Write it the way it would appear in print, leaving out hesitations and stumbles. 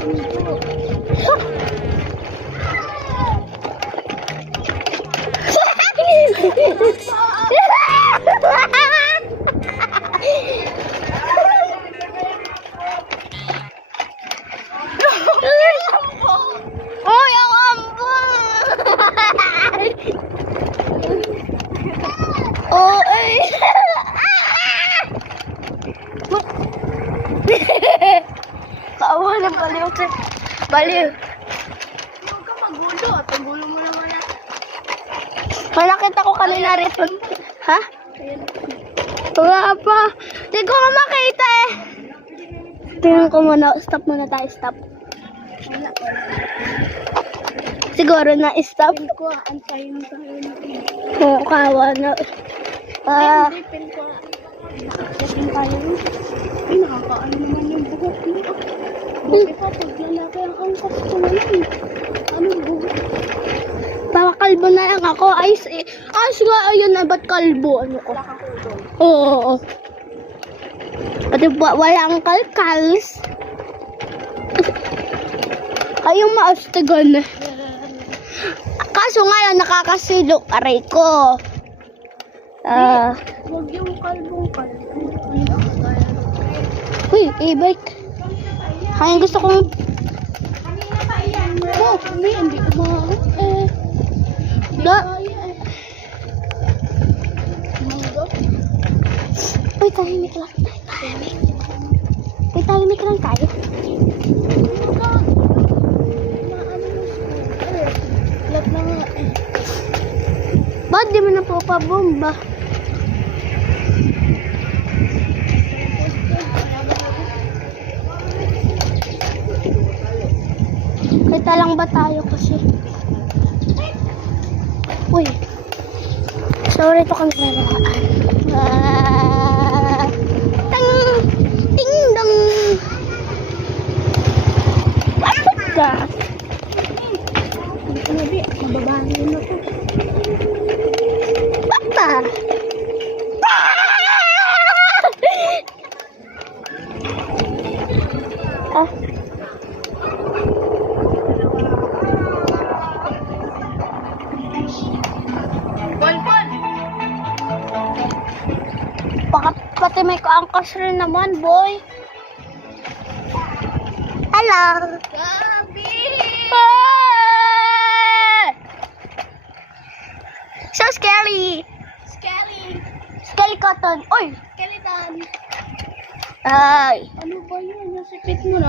Oy, ang ambon! Oh, ay! Kawa na baliw. Baliw. Huwag ka magulo. At ang gulo mo naman na. Nakita ko kanina rito. Ha? Wala pa. Hindi ko nga makita eh. Tingnan ko muna. Stop muna tayo. Stop. Wala. Siguro na stop. Pin ko antayin mo tayo na. Oo, kawa na. Hindi, pin ko Pin tayo. Ay, nakakaano naman yung buhok mo. Bakit pa pag lalaki ang angkas ko ngayon? Anong buhok? Papakalbo na lang ako. Ayos eh. Ayos nga ayun na. Ba't kalbo? Ano ko? Wala kang kulong. Oo. Pati walang kalkals. Ayong maastagan. Kaso nga lang nakakasilok. Aray ko. Huwag yung kalbong-kalbo. Ay, nakakaya. Uy, e-bike. Kaya gusto kong... Oh, hindi ko mahal. Da. Mangga. Uy, tahimik lang. Uy, tahimik lang tayo. Lat na nga eh. Ba't di mo na po pabomba? Kita lang ba tayo kasi? Uy. Sorry to kang lalawaan. Tang! Ting dong! Bakit ka? Hindi ko na di. Mababahan na to. Bata! Ah. Pon! Pati may kaangkas rin naman, boy. Hello! Gabi! Ah! So scary! Skelly! Skeleton! Uy! Skeleton! Ay! Ano ba yun? Nasipit mo na.